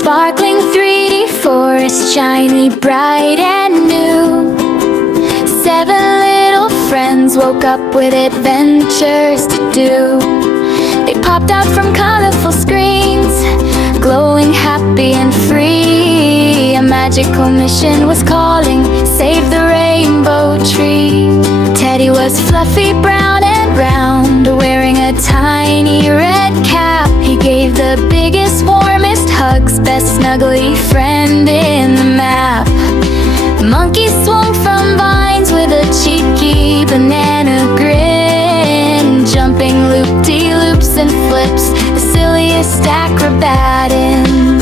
sparkling 3D forest, shiny, bright and new. 7 little friends woke up with adventures to do. They popped out from colorful screens, glowing, happy and free. A magical mission was calling, save the rainbow tree. Teddy was fluffy, brown and round, wearing a tiny red cap. He gave the biggest, warmest hugs, best snuggly friend in the map. The monkey swung from vines with a cheeky banana grin, jumping loop-de-loops and flips, the silliest acrobat in.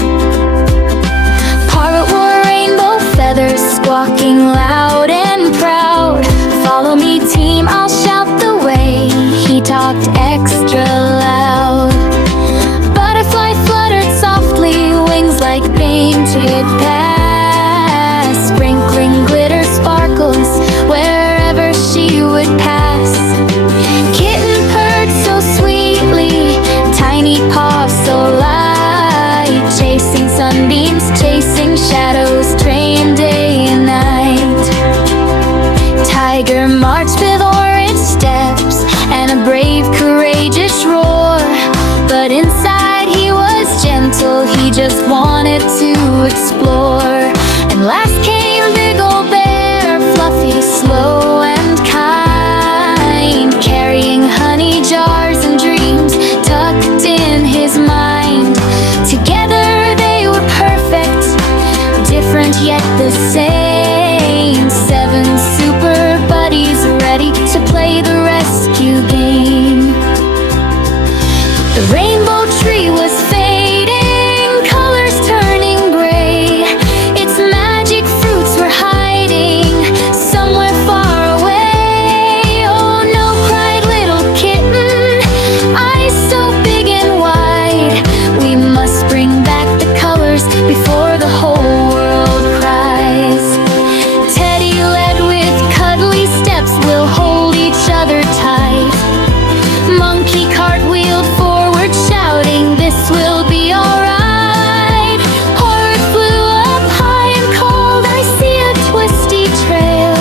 Parrot wore rainbow feathers, squawking loud and proud. Follow me team, I'll shout the way, he talked extra loud. Butterfly fluttered softly, wings like painted past, sprinkling glitter sparkles wherever she would pass. Kitten purred so sweetly, tiny paws so light, chasing sunbeams, chasing shadows, trained day and night. Tiger marched with orange steps and a brave, courageous roar, but inside he was gentle, he just wanted to explore. And last came big old bear, fluffy, slow and kind, carrying honey jars and dreams tucked in his mind. Together they were perfect, different yet the same. 7 super buddies ready to play the rescue game. The rainbow tree was fading, colors turning gray. Its magic fruits were hiding somewhere far away. Oh no, cried little kitten, eyes so big and wide. We must bring back the colors before the whole world cries. Teddy led with cuddly steps, we'll hold each other tight. Monkey cartwheeled forward, shouting, this will be alright. Parrot flew up high and called, I see a twisty trail.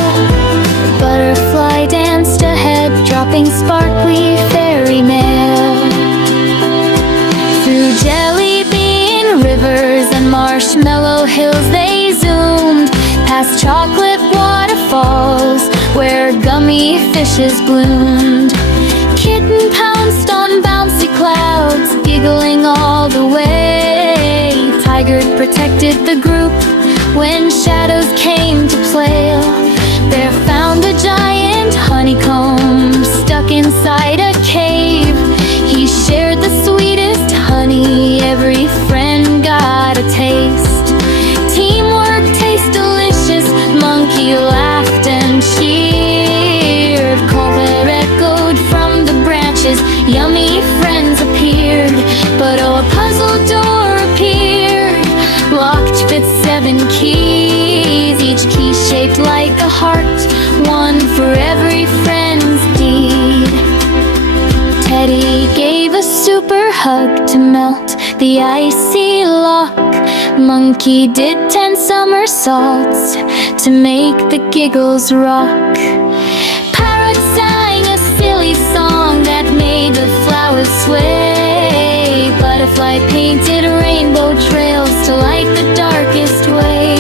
Butterfly danced ahead, dropping sparkly fairy mail. Through jelly bean rivers and marshmallow hills they zoomed, past chocolate waterfalls where gummy fishes bloomed. Kitten pounced on bouncy clouds, giggling all the way. Tiger protected the group when shadows came to play. Bear found a giant honeycomb stuck inside a cave. He shared the sweetest honey, every friend got a taste. Teamwork tastes delicious, monkey laughed and cheered. Colbert echoed from the branches, yummy friends appeared. But oh, a puzzle door appeared, locked with 7 keys, each key shaped like a heart, one for every friend's deed. Teddy gave a super hug to melt the icy lock. Monkey did 10 somersaults to make the giggles rock. Parrot sang a silly song that made the flowers sway. Butterfly painted rainbow trails to light the darkest way.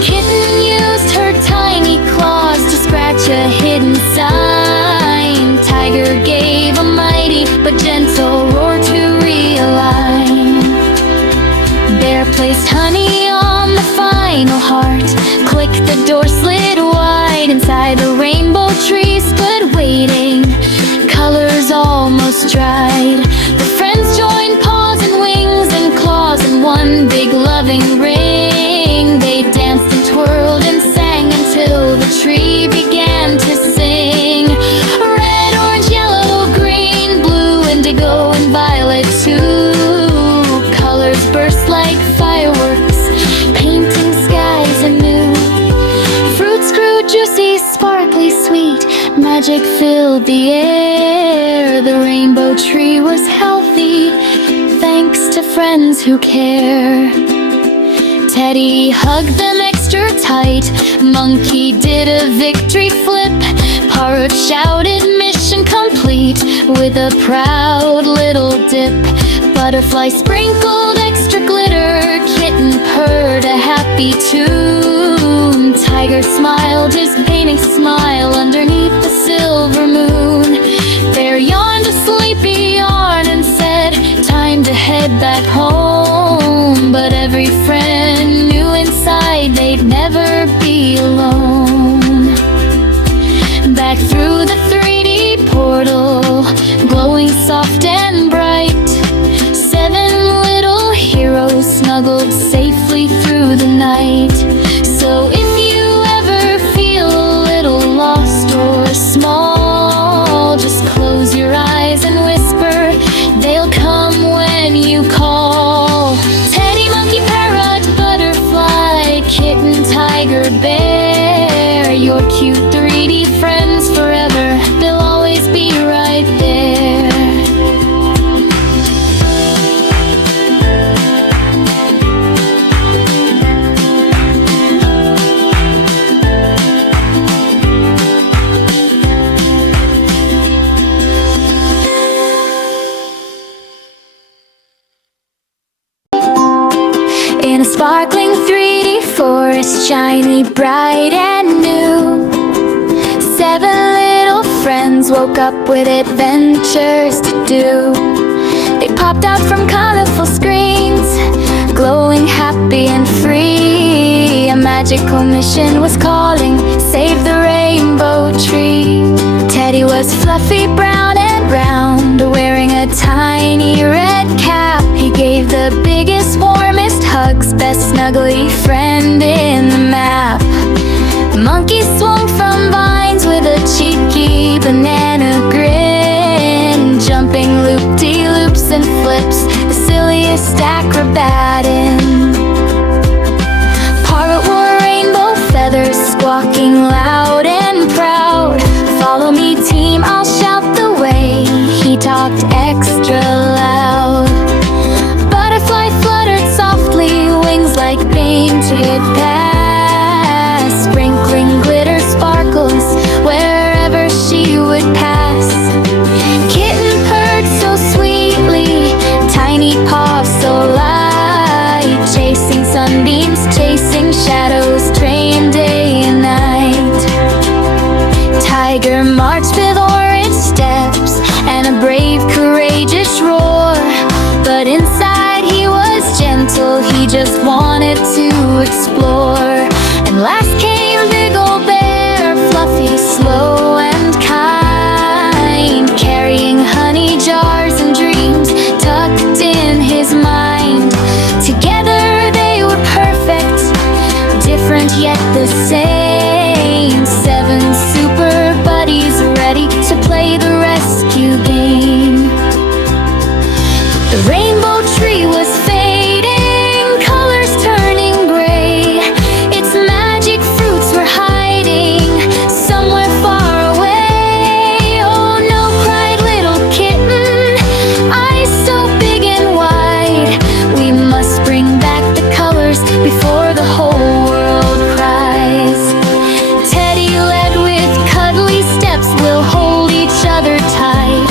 Kitten used her tiny claws to scratch a hidden sign. Tiger gave a mighty but gentle roar to realign. Bear placed honey on the final heart, click, the door slid wide. Inside the rainbow tree stood waiting, colors almost dried. The friends joined paws and wings and claws in one big loving ring. They danced and twirled and sang until the tree began to sing. Red, orange, yellow, green, blue, indigo and violet too. Colors burst like fireworks, painting skies anew. Fruits grew juicy, sparkly, sweet, magic filled the air. The rainbow tree was healthy, thanks to friends who care. Teddy hugged them extra tight. Monkey did a victory flip. Parrot shouted mission complete with a proud little dip. Butterfly sprinkled extra glitter. Kitten purred a happy tune. Tiger smiled his painting smile underneath the silver moon. Bear yawned a sleepy yawn and said, time to head back home. But every friend knew inside they'd never be alone. Back through the 3D portal, glowing soft and bright, 7 little heroes snuggled safely through the night. So if you ever feel a little lost or small, just close your eyes and whisper, they'll come when you call. Teddy, monkey, parrot, butterfly, kitten, tiger, bear, your cute 3D friends forever, they'll always be right there. In a sparkling 3D forest, shiny, bright and new, 7 little friends woke up with adventures to do. They popped out from colorful screens, glowing happy and free. A magical mission was calling, save the rainbow tree. Teddy was fluffy, brown and round, wearing a tiny red cap. He gave the biggest, warmest hugs, best snuggly friend in the map. Monkey swung from vines with a cheeky banana grin, jumping loop-de-loops and flips, the silliest acrobat in. Parrot wore rainbow feathers, squawking loud and proud. Follow me team, I'll shout the way, he talked extra loud. Butterfly fluttered softly, wings like painted past, sprinkling glitter sparkles wherever she would pass. Kitten purred so sweetly, tiny paws so light, chasing sunbeams, chasing shadows, trained day and night. Tiger marched with orange steps and a brave, courageous roar, but inside he was gentle, he just wanted to explore. And last came big old bear, fluffy, slow and kind, carrying honey jars and dreams tucked in his mind. Together they were perfect, different yet the same, 7 super buddies ready to play the rescue game. The rainbow tree was fading, colors turning gray. Its magic fruits were hiding somewhere far away. Oh no, cried little kitten, eyes so big and wide. We must bring back the colors before the whole world cries. Teddy led with cuddly steps, we'll hold each other tight.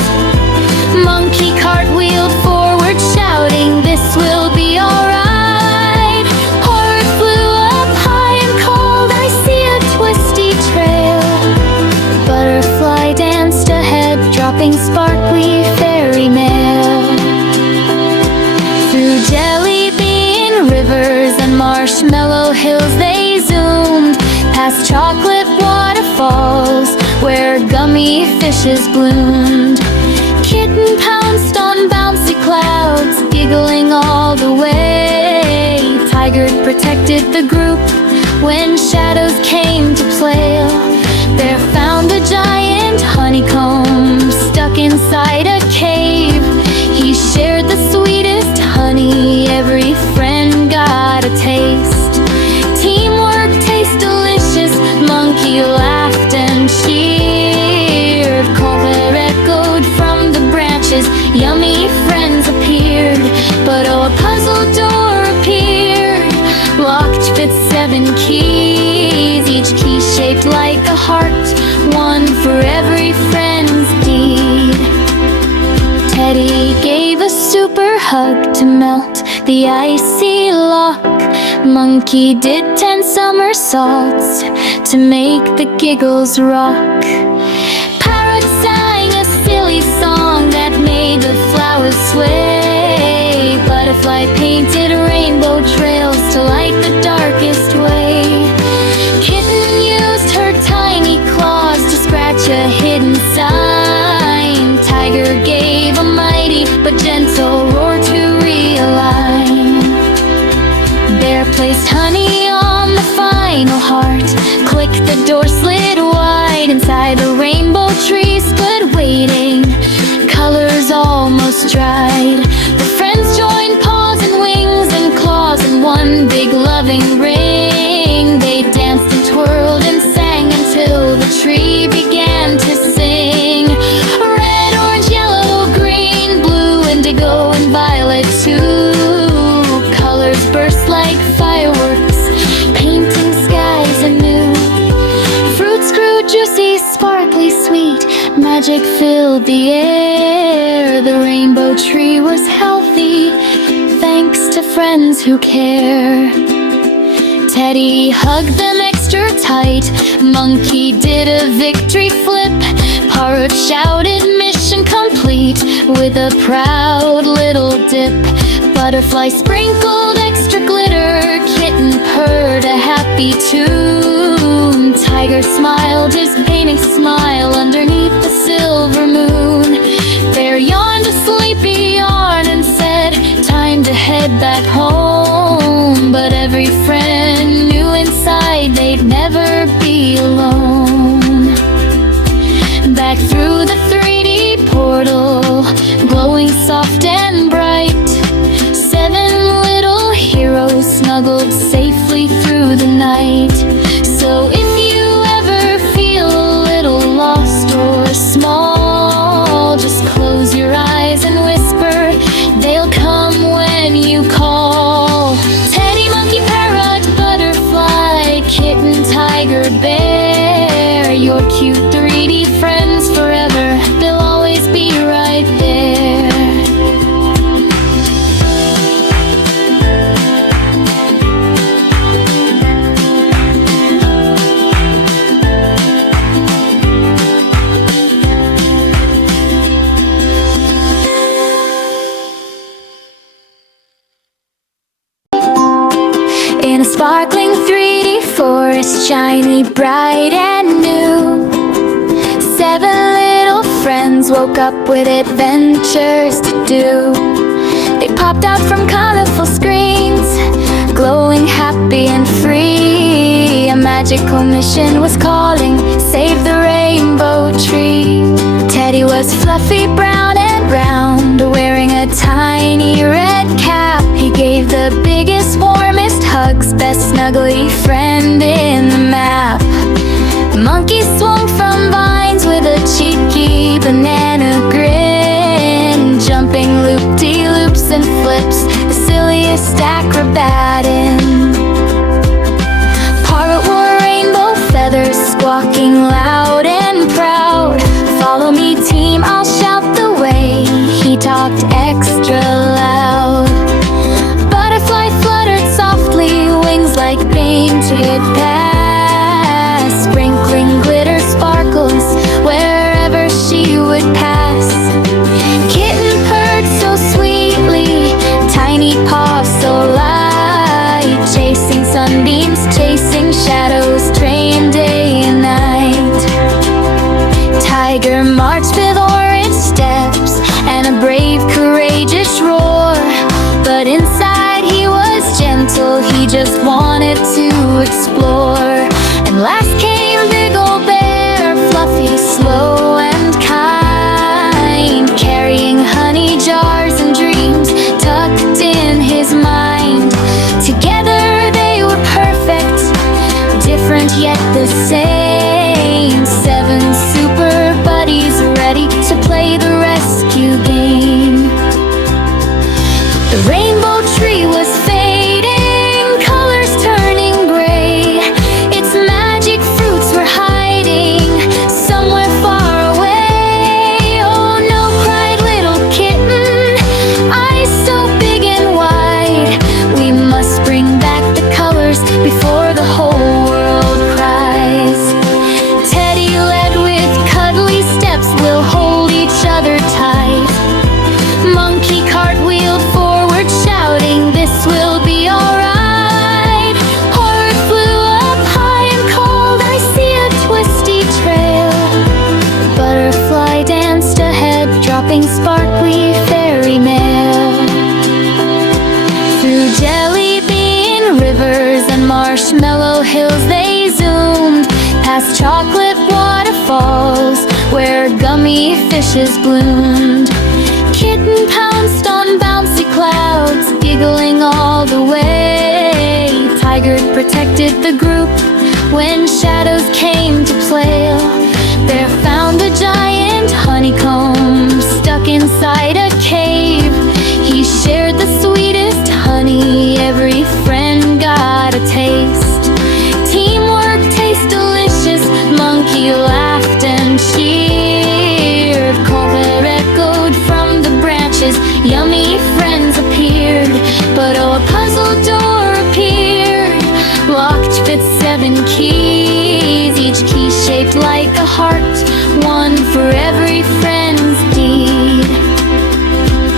Monkey cartwheeled forward, shouting, this will be alright. Parrot flew up high and called, I see a twisty trail. Butterfly danced ahead, dropping sparkly fairy mail. Through jelly bean rivers and marshmallow hills they zoomed, past chocolate waterfalls where gummy fishes bloomed. Kitten pounced on bouncy clouds, giggling all the way. Tiger protected the group when shadows came to play. Bear found a giant honeycomb stuck inside a cave. He shared the sweetest honey, every friend got a taste. Teamwork tastes delicious, monkey laughed and cheered. Color echoed from the branches, yummy friends appeared. But oh, hug to melt the icy lock. Monkey did 10 somersaults to make the giggles rock. Parrot sang a silly song that made the flowers sway. Butterfly painted rainbow trails to light the darkest way. Kitten used her tiny claws to scratch a hidden sign. Tiger gave a mighty but gentle roar to realign. Bear placed honey on the final heart. Click, the door slid wide. Inside the rainbow tree stood waiting, colors almost dried. The friends joined paws and wings and claws in one big loving ring. They danced and twirled and sang until the tree began to sing. Red, orange, yellow, green, blue, indigo, and violet too. Colors burst like fireworks, painting skies anew. Fruits grew juicy, sparkly, sweet. Magic filled the air. The rainbow tree was healthy, thanks to friends who care. Teddy hugged them extra tight. Monkey did a victory flip. Parrot shouted mission complete with a proud little dip. Butterfly sprinkled extra glitter. Kitten purred a happy tune. Tiger smiled his painting smile underneath the silver moon. Bear yawned a sleepy yarn and said, time to head back home. But every friend knew inside they'd never be alone. Back through the 3D portal, glowing soft and bright, 7 little heroes snuggled safely through the night. So if you ever feel a little lost or small, just close your eyes and whisper, they'll come when you call. Teddy, monkey, parrot, butterfly, kitten, tiger, bear, your cute 3D friends forever, they'll always be right there. In a sparkling 3D forest, shiny, bright and new, 7 little friends woke up with adventures to do. They popped out from colorful screens, glowing happy and free. A magical mission was calling, save the rainbow tree. Teddy was fluffy, brown and round, wearing a tiny red cap. He gave the biggest, warmest hugs, best snuggly friend in the map. Monkey swung from vines with a cheeky banana grin, jumping loop-de-loops and flips, the silliest acrobat in. Parrot wore rainbow feathers, squawking loud and proud. Follow me team, I'll shout the way. He talked extra loud. Butterfly fluttered softly, wings like painted past, sprinkling glitter sparkles wherever she would pass. Kitten purred so sweetly, tiny paws so light, chasing sunbeams, chasing shadows, trained day and night. Tiger marched with orange steps and a brave, courageous roar, but inside he was gentle, he just wanted to explore. And last came big old bear, fluffy, slow and kind, carrying honey jars and dreams tucked in his mind. Together they were perfect, different yet the same. 7 super buddies ready to play the rescue game. The rainbow tree was fading, colors turning gray. Its magic fruits were hiding somewhere far away. Oh no, cried little kitten, eyes so marshmallow hills they zoomed, past chocolate waterfalls where gummy fishes bloomed. Kitten pounced on bouncy clouds, giggling all the way. Tiger protected the group when shadows came to play. Bear found a giant honeycomb stuck inside a cave. He shared the sweetest honey, every friend got a taste. Teamwork tastes delicious, monkey laughed and cheered. Colbert echoed from the branches, yummy friends appeared. But oh, a puzzle door appeared, locked with 7 keys, each key shaped like a heart, one for every friend's deed.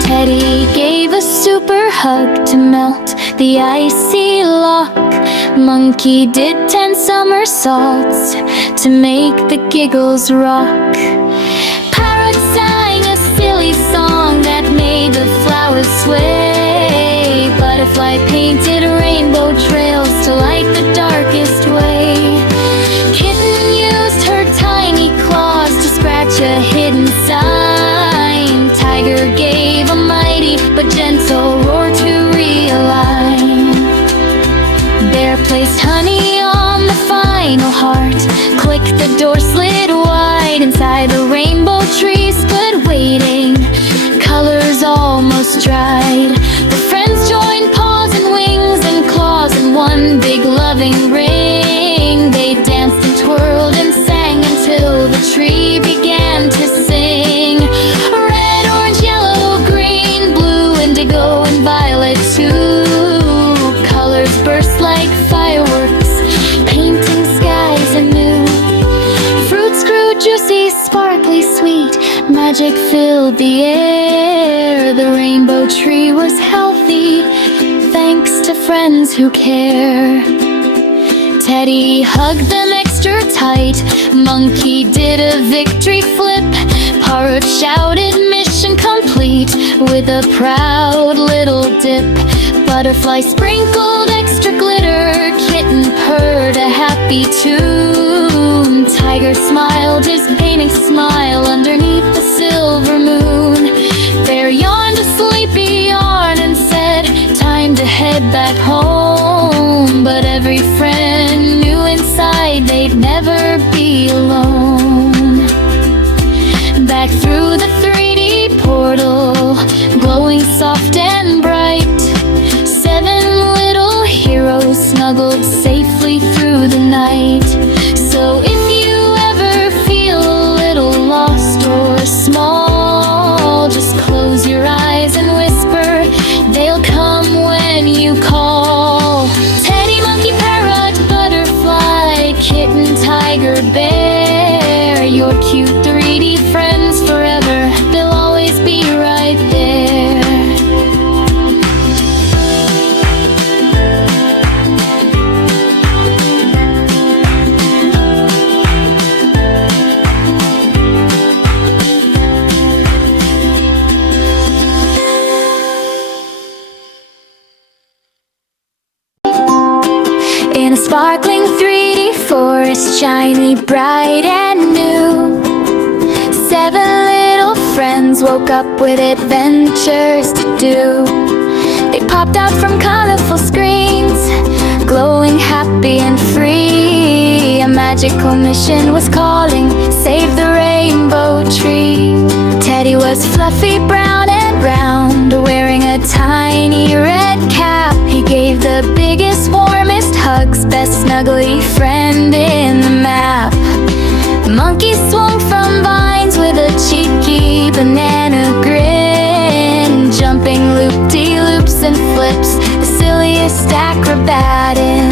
Teddy gave a super hug to melt the icy lock. Monkey did 10 somersaults to make the giggles rock. Parrot sang a silly song that made the flowers sway. Butterfly painted rainbow trails to light the darkest way. Kitten used her tiny claws to scratch a hidden sign. Tiger gave a mighty but gentle roar to realign. Bear placed honey on the final heart. Click, the door slid wide. Inside the rainbow tree stood waiting, colors almost dried. The friends joined paws and wings and claws in one big loving ring. They danced and twirled and sang until the tree began to sing. Red, orange, yellow, green, blue, indigo, and violet too. Colors burst like fireworks, painting skies anew. Fruits grew juicy, sparkly, sweet. Magic filled the air. The rainbow tree was healthy, thanks to friends who care. Teddy hugged them extra tight. Monkey did a victory flip. Parrot shouted mission complete with a proud little dip. Butterfly sprinkled extra glitter. Kitten purred a happy tune. Tiger smiled his painting smile underneath the silver moon. Bear yawned a sleepy yarn and said, time to head back home. But every friend knew inside they'd never be alone. Back through the 3D portal, glowing soft and bright, 7 little heroes snuggled safely through the night. So if you ever feel a little lost or small, just close your eyes and whisper, they'll come when you call. Teddy, monkey, parrot, butterfly, kitten, tiger, bear, your cute 3D friends forever, they'll always be right there. In a sparkling 3D forest, shiny, bright and new, 7 little friends woke up with adventures to do. They popped out from colorful screens, glowing happy and free. A magical mission was calling, save the rainbow tree. Teddy was fluffy, brown and round, wearing a tiny red cap. He gave the biggest, warmest hugs, best snuggly friend in the map. Monkey swung from vines with a cheeky banana grin, jumping loop-de-loops and flips, the silliest acrobat in.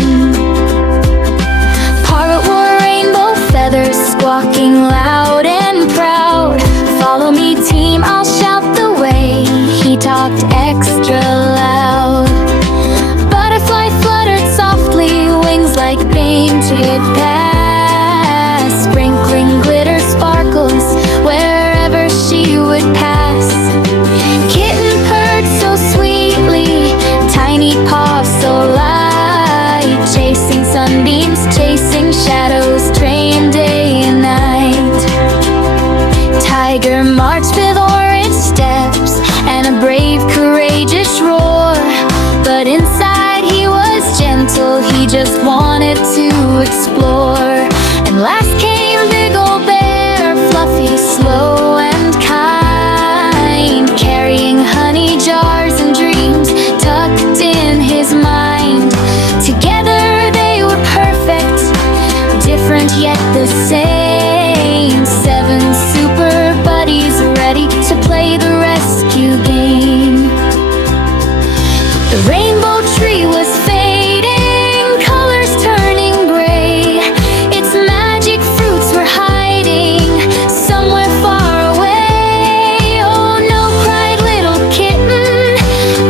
Parrot wore rainbow feathers, squawking loud and proud. Follow me team, I'll shout the way. He talked extra loud. Butterfly fluttered softly, wings like painted past, sprinkling glitter sparkles wherever she would pass. Kitten purred so sweetly, tiny paws so light, chasing just wanted to explore. And last came Big Ol' Bear, fluffy, slow, and kind, carrying honey jars and dreams tucked in his mind. Together they were perfect, different yet the same. 7 super buddies ready to play the rescue game. The rainbow tree was fading, colors turning gray. Its magic fruits were hiding somewhere far away. Oh no, cried little kitten,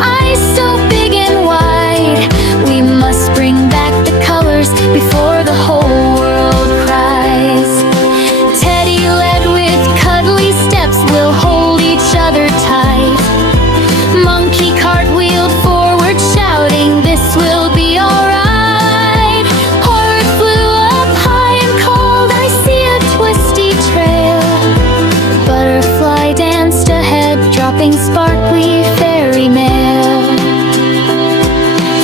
eyes so big and wide. We must bring back the colors before the whole world cries. Teddy led with cuddly steps, we'll hold each other tight. Monkey cartwheeled forward, shouting, this will be alright. Parrot flew up high and called, I see a twisty trail. Butterfly danced ahead, dropping sparkly fairy mail.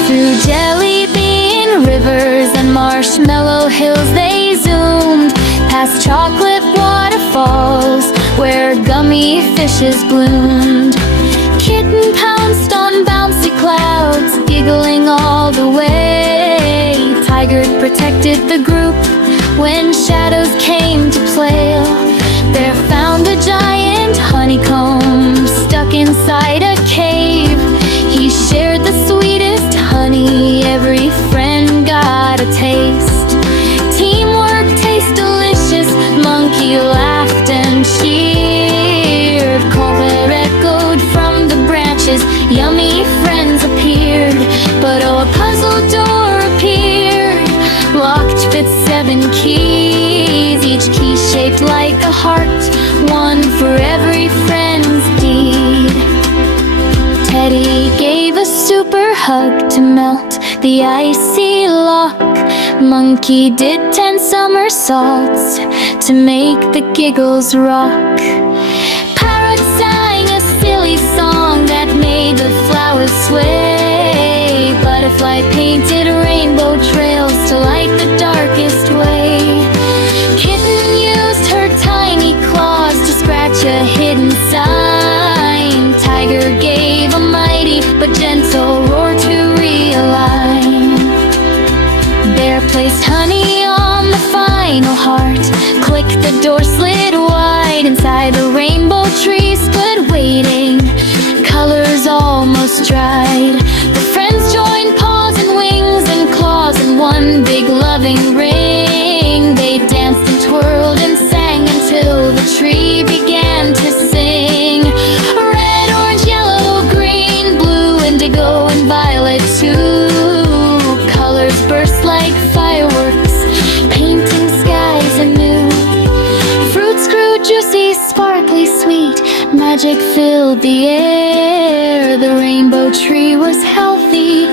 Through jelly bean rivers and marshmallow hills they zoomed, past chocolate waterfalls where gummy fishes bloomed. Kitten pounced on bouncy clouds, giggling all the way. Tiger protected the group when shadows came to play. Bear found a giant honeycomb stuck inside a cave. He shared the sweetest honey, every friend got a taste. Teamwork tastes delicious, Monkey laughed and cheered. Corbett echoed from the branches, yummy friends appeared. But oh, a puzzle door appeared, locked with 7 keys, each key shaped like a heart, one for every friend's deed. Teddy gave a super hug to melt the icy lock. Monkey did 10 somersaults to make the giggles rock. Parrot sang a silly song that made the flowers sway. Butterfly painted rainbow trails to light the darkest way. Kitten used her tiny claws to scratch a hidden sign. Tiger gave a mighty but gentle roar to realign. Bear placed honey on the final heart. Click, the door slid wide. Inside the rainbow tree stood waiting, colors almost dried. The friends joined paws and wings and claws in one big loving ring. They danced and twirled and sang until the tree began to sing. Red, orange, yellow, green, blue, indigo, and violet too. Colors burst like fireworks, painting skies anew. Fruits grew juicy, sparkly, sweet. Magic filled the air. The rainbow tree was healthy,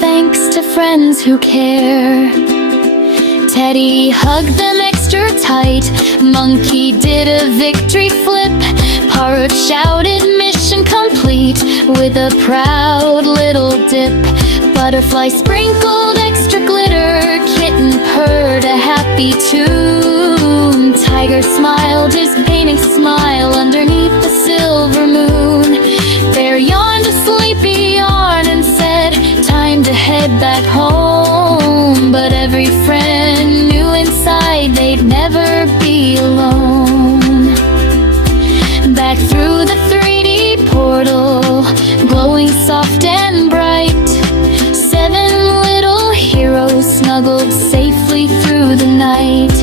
thanks to friends who care. Teddy hugged them extra tight. Monkey did a victory flip. Parrot shouted mission complete with a proud little dip. Butterfly sprinkled extra glitter. Kitten purred a happy tune. Tiger smiled his painting smile underneath the silver moon. Bear yawned a sleepy yawn and said, time to head back home. But every friend knew inside they'd never be alone. Back through the 3D portal, glowing soft and bright, 7 little heroes snuggled safely through the night.